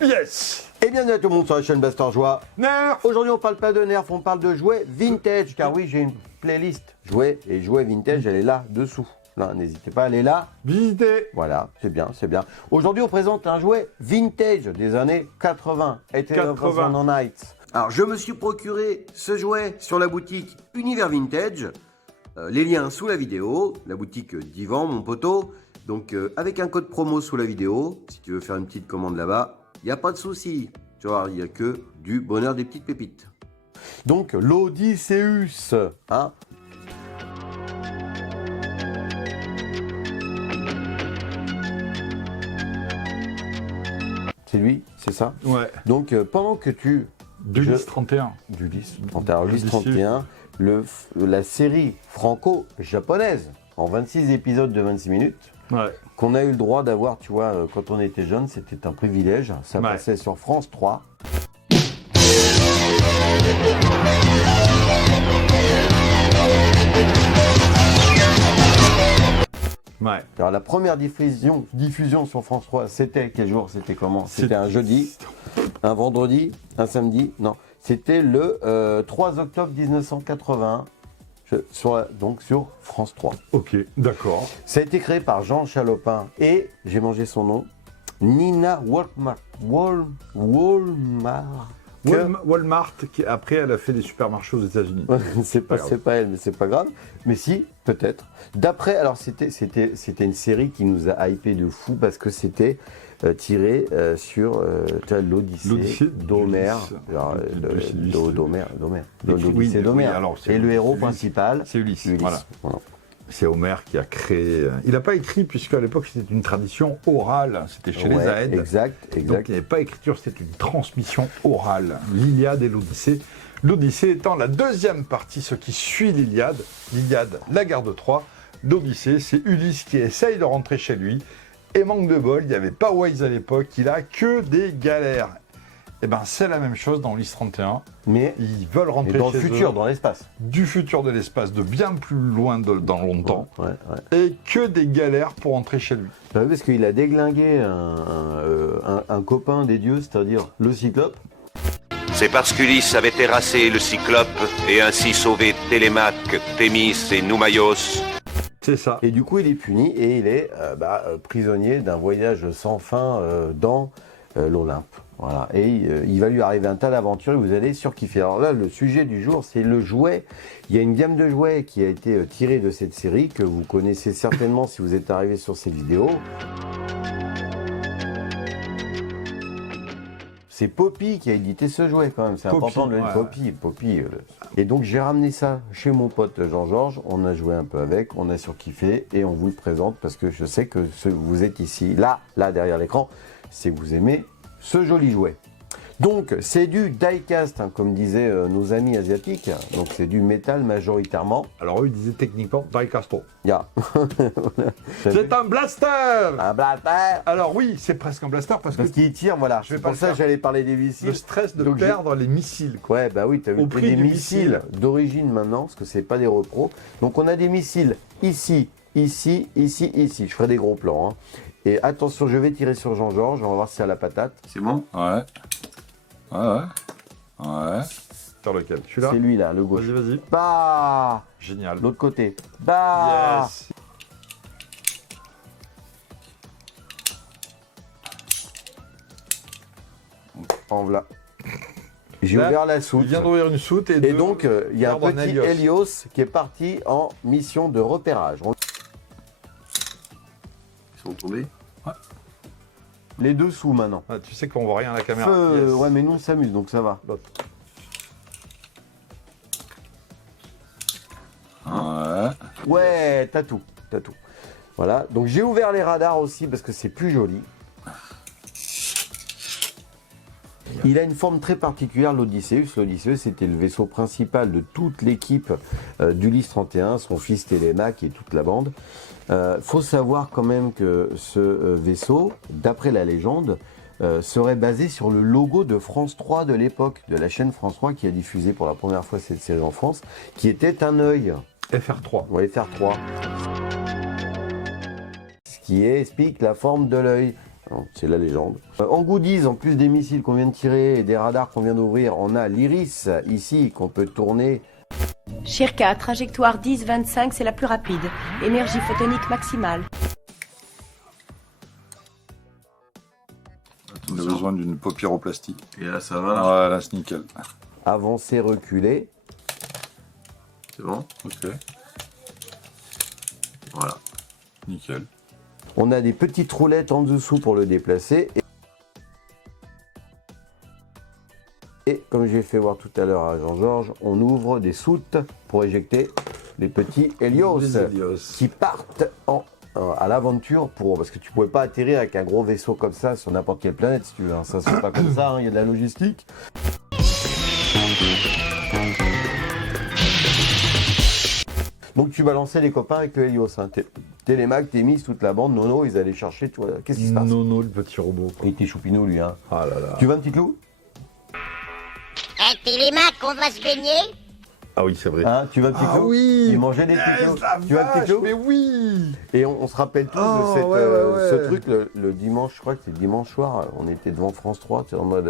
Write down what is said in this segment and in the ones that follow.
Yes. Et bienvenue à tout le monde sur la chaîne Blaster Joie. Nerf. Aujourd'hui on parle pas de nerfs, on parle de jouets vintage. Car oui, j'ai une playlist jouets et jouets vintage, elle est là dessous. Là, n'hésitez pas, elle est là. Visitez. Voilà, c'est bien, c'est bien. Aujourd'hui on présente un jouet vintage des années 80. 80 Nights. Alors je me suis procuré ce jouet sur la boutique Univers Vintage. Les liens sous la vidéo, la boutique d'Yvan, mon poteau. Donc avec un code promo sous la vidéo, si tu veux faire une petite commande là-bas, il n'y a pas de souci. Tu vois, il n'y a que du bonheur, des petites pépites. Donc l'Odysseus, hein. C'est lui, c'est ça? Ouais. Donc pendant que tu... Du Lys 31. Du Lys 31. Alors, Lys 31, la série franco-japonaise, en 26 épisodes de 26 minutes, Ouais. qu'on a eu le droit d'avoir, tu vois, quand on était jeune, c'était un privilège. Ça passait sur France 3. Ouais. Alors la première diffusion sur France 3, c'était quel jour? C'était comment? C'était un jeudi, un vendredi, un samedi? Non, c'était le 3 octobre 1981, donc sur France 3. Ok, d'accord. Ça a été créé par Jean Chalopin et, j'ai mangé son nom, Nina Walmart, qui après elle a fait des supermarchés aux États-Unis. c'est pas elle, mais c'est pas grave. Mais si, peut-être. D'après, alors c'était une série qui nous a hypé de fou parce que c'était tiré sur l'Odyssée d'Homère. L'Odyssée d'Homère. Et le héros principal, c'est Ulysse. Voilà. C'est Homère qui a créé. Il n'a pas écrit, puisqu'à l'époque c'était une tradition orale, c'était chez les Aèdes. Exact. Donc il n'y avait pas écriture, c'était une transmission orale. L'Iliade et l'Odyssée. L'Odyssée étant la deuxième partie, ce qui suit l'Iliade. L'Iliade, la guerre de Troie. L'Odyssée, c'est Ulysse qui essaye de rentrer chez lui. Et manque de bol, il n'y avait pas Waze à l'époque, il a que des galères. Et ben c'est la même chose dans Lys 31. Mais ils veulent rentrer dans le futur, dans l'espace. Du futur de l'espace, de bien plus loin dans longtemps. Ouais. Et que des galères pour rentrer chez lui. Bah oui, parce qu'il a déglingué un copain des dieux, c'est-à-dire le Cyclope. C'est parce qu'Ulysse avait terrassé le Cyclope et ainsi sauvé Télémaque, Thémis et Noumaios. C'est ça. Et du coup, il est puni et il est prisonnier d'un voyage sans fin dans l'Olympe. Voilà. Et il va lui arriver un tas d'aventures et vous allez surkiffer. Alors là, le sujet du jour, c'est le jouet. Il y a une gamme de jouets qui a été tirée de cette série que vous connaissez certainement si vous êtes arrivé sur cette vidéo. C'est Poppy qui a édité ce jouet quand même, c'est important de le dire. Poppy. Et donc j'ai ramené ça chez mon pote Jean-Georges, on a joué un peu avec, on a surkiffé et on vous le présente parce que je sais que vous êtes ici, là derrière l'écran, c'est que vous aimez ce joli jouet. Donc c'est du die-cast, hein, comme disaient nos amis asiatiques, donc c'est du métal majoritairement. Alors eux ils disaient techniquement die-casto. Yeah. C'est un blaster. Un blaster. Alors oui, c'est presque un blaster parce qu'il tire, voilà. C'est pour ça que j'allais parler des missiles. Le stress de perdre les missiles. Quoi. Ouais, bah oui, tu as vu des missiles d'origine maintenant, parce que c'est pas des repros. Donc on a des missiles ici. Je ferai des gros plans. Hein. Et attention, je vais tirer sur Jean-Georges, on va voir si a la patate. C'est bon? Ouais. Sur lequel? Celui-là? C'est lui là, le gauche. Vas-y. Bah! Génial. L'autre côté. Bah! Yes. En voilà. J'ai ouvert la soute. Il vient d'ouvrir une soute et donc il y a un petit Hélios qui est parti en mission de repérage. Ils sont tombés? Ouais. Les dessous maintenant. Ah, tu sais qu'on voit rien à la caméra. Yes. Ouais, mais nous on s'amuse donc ça va. Ouais, t'as tout. Voilà, donc j'ai ouvert les radars aussi parce que c'est plus joli. Il a une forme très particulière, l'Odysseus. L'Odysseus, c'était le vaisseau principal de toute l'équipe d'Ulysse 31, son fils Télémaque et toute la bande. Faut savoir quand même que ce vaisseau, d'après la légende, serait basé sur le logo de France 3 de l'époque, de la chaîne France 3 qui a diffusé pour la première fois cette série en France, qui était un œil. FR3. Ouais, FR3. Ce qui explique la forme de l'œil. C'est la légende. En goodies, en plus des missiles qu'on vient de tirer et des radars qu'on vient d'ouvrir, on a l'iris ici qu'on peut tourner. Shirka, trajectoire 10-25, c'est la plus rapide. Énergie photonique maximale. On a besoin d'une paupiéroplastie. Et là, ça va, là. Ouais, là, c'est nickel. Avancer, reculer. C'est bon? Ok, Voilà. nickel. On a des petites roulettes en dessous pour le déplacer. Et comme j'ai fait voir tout à l'heure à Jean-Georges, on ouvre des soutes pour éjecter les petits Hélios Les Hélios. qui partent à l'aventure parce que tu pouvais pas atterrir avec un gros vaisseau comme ça sur n'importe quelle planète si tu veux. Hein. Ça se fait pas comme ça, hein. Il y a de la logistique. Donc tu balançais les copains avec le Hélios. Hein. Télémac, Témis, toute la bande, Nono, ils allaient chercher. Tu vois, qu'est-ce qui se passe? Nono, le petit robot. Il était choupinou lui. Hein. Ah là là. Tu veux un petit clou? Télémac, on va se baigner? Ah oui, c'est vrai. Hein, tu veux un petit Ah clou? oui. Il mangeait des petits clous. la Tu veux un petit vache, clou? mais oui. Et on se rappelle tous Oh, de cette, ouais, ouais. ce truc le dimanche, je crois que c'était dimanche soir, on était devant France 3, tu sais, en mode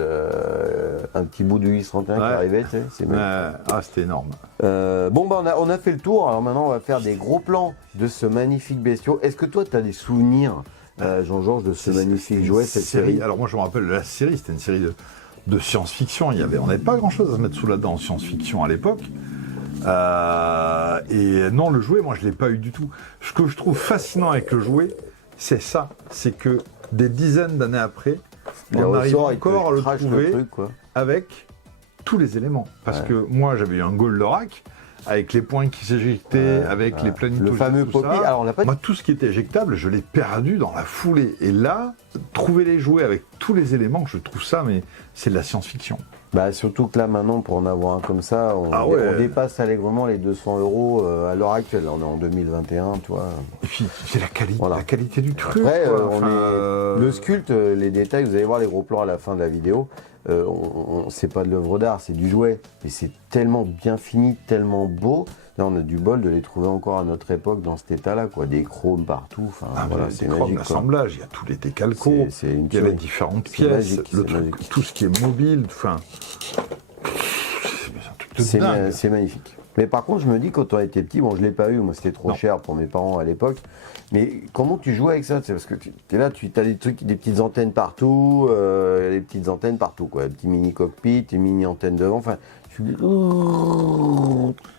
un petit bout de 831 qui Ouais. arrivait, tu sais, c'est Ouais. magnifique. Ah, c'était énorme. Bon, bah on a fait le tour, alors maintenant on va faire des gros plans de ce magnifique bestiau. Est-ce que toi tu as des souvenirs, Jean-Georges, de ce magnifique jouet, cette série? Alors moi, je me rappelle de la série, c'était une série de science-fiction. On n'avait pas grand-chose à se mettre sous la dent en science-fiction à l'époque. Et non, le jouet, moi, je ne l'ai pas eu du tout. Ce que je trouve fascinant avec le jouet, c'est ça. C'est que des dizaines d'années après, Les on arrive ressorts, ils te encore à le crachent trouver truc, quoi. avec tous les éléments. Parce Ouais. que moi, j'avais eu un Goldorak avec les points qui s'éjectaient, avec les planitos. Le fameux tout Poppy. ça. Alors on l'a pas dit. Moi, tout ce qui était éjectable, je l'ai perdu dans la foulée. Et là, trouver les jouets avec tous les éléments, je trouve ça, mais c'est de la science-fiction. Bah, surtout que là maintenant, pour en avoir un comme ça, on dépasse allègrement les 200 € à l'heure actuelle. Là, on est en 2021, tu vois. Et puis, c'est Voilà. la qualité du truc. Après, quoi. Enfin, le sculpte, les détails, vous allez voir les gros plans à la fin de la vidéo. C'est pas de l'œuvre d'art, c'est du jouet. Mais c'est tellement bien fini, tellement beau. Là, on a du bol de les trouver encore à notre époque dans cet état-là, quoi. Des chromes partout. Enfin, Ah, voilà, c'est c'est magique. magique, quoi. L'assemblage, il y a tous les décalcos, C'est une il y a les tuerie. différentes C'est pièces, magique, le c'est truc, magique. tout ce qui est mobile, enfin. C'est un truc de C'est dingue. c'est magnifique. Mais par contre, je me dis, quand on était petit, bon, je l'ai pas eu, moi c'était trop Non. cher pour mes parents à l'époque. Mais comment tu jouais avec ça? C'est parce que tu es là, tu as des trucs, des petites antennes partout, des petites antennes partout, quoi. Des petits mini cockpits, des mini antennes devant. Enfin, tu.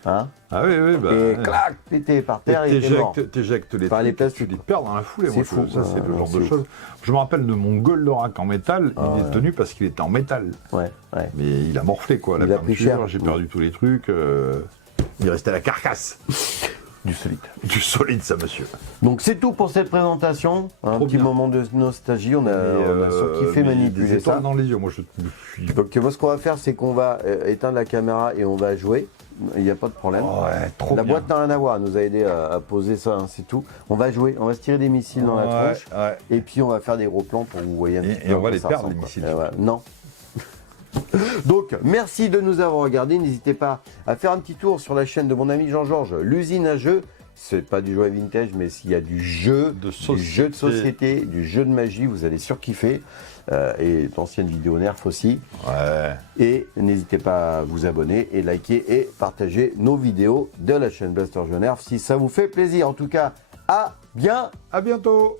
Hein? Ah oui, oui, bah. Et ouais. clac, pété par terre et t'es mort. T'éjectes les Enfin, les trucs, plastiques. tu les perds dans la foulée. C'est Moi, fou. ça, c'est le Ouais, genre c'est de ouf. choses. Je me rappelle de mon Goldorak en métal, il est ouais. tenu parce qu'il était en métal. Ouais, ouais. Mais il a morflé, quoi. La Il a pris peinture, cher. j'ai perdu tous les trucs. Il restait la carcasse. Du solide. Du solide, ça, monsieur. Donc c'est tout pour cette présentation. Un Trop petit bien. moment de nostalgie. On a surkiffé mais manipuler des étoiles ça. dans les yeux. Moi, je suis. Donc moi, ce qu'on va faire, c'est qu'on va éteindre la caméra et on va jouer. Il n'y a pas de problème. Ouais, trop La bien. boîte n'a rien à voir, elle nous a aidé à poser ça, hein, c'est tout. On va jouer, on va se tirer des missiles dans la tronche Ouais. et puis on va faire des gros plans pour que vous voyez un petit peu. Et on va à quoi les ça perdre, ressemble, les quoi. missiles. Voilà. Non. Donc, merci de nous avoir regardés. N'hésitez pas à faire un petit tour sur la chaîne de mon ami Jean-Georges, l'usine à jeux. C'est pas du jouet vintage, mais s'il y a du jeu de société, du jeu de magie, vous allez surkiffer. Et d'anciennes vidéos Nerf aussi. Ouais. Et n'hésitez pas à vous abonner et liker et partager nos vidéos de la chaîne Blaster Jeux Nerf si ça vous fait plaisir. En tout cas, à bientôt. À bientôt.